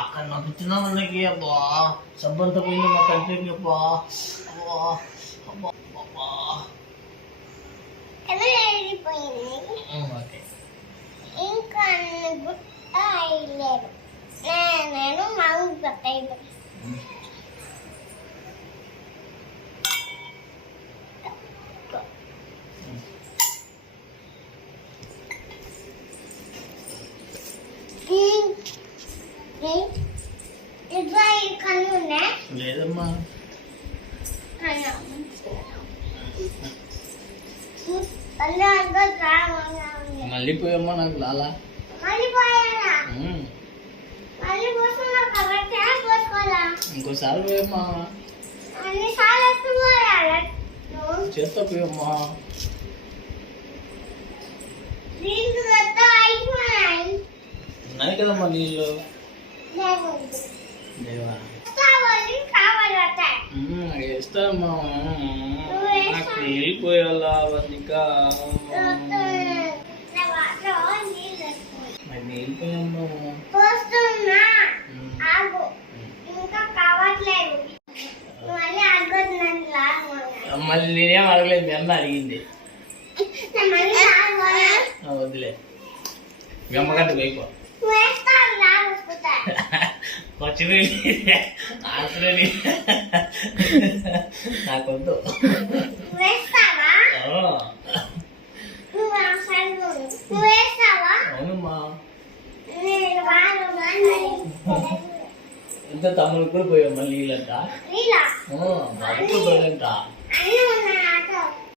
అక్కడ నాకు ఇచ్చిన మనకి అబ్బా సబ్బంతా పోయింది మా కంట్రీకి అబ్బా అబ్బా అబ్బా ఓకే ఇంకా గుర్తలేదు నేను మాకు గుర్తయిపోయి లేదమ్మా మళ్ళీ పోయమ్మా నాకు లాలా ఇంకోసారి పోయమ్మా చేస్తా పోయమ్మా ఉన్నాయి కదమ్మా నీళ్ళు లేవా వేస్తామ్మా నాకు వెళ్ళిపోయాలా వదికా వెళ్ళిపోయామ్మా మళ్ళీ నేనేం అడగలేదు మీ అమ్మ అడిగింది వదిలే మీ అమ్మగంట పోయిపో వచ్చింది నాకొద్దు అవునమ్మా ఎంత తమ్ముడు కూడా పోయావు మళ్ళీ నీళ్ళంట బాబు కూడా పోయాడంట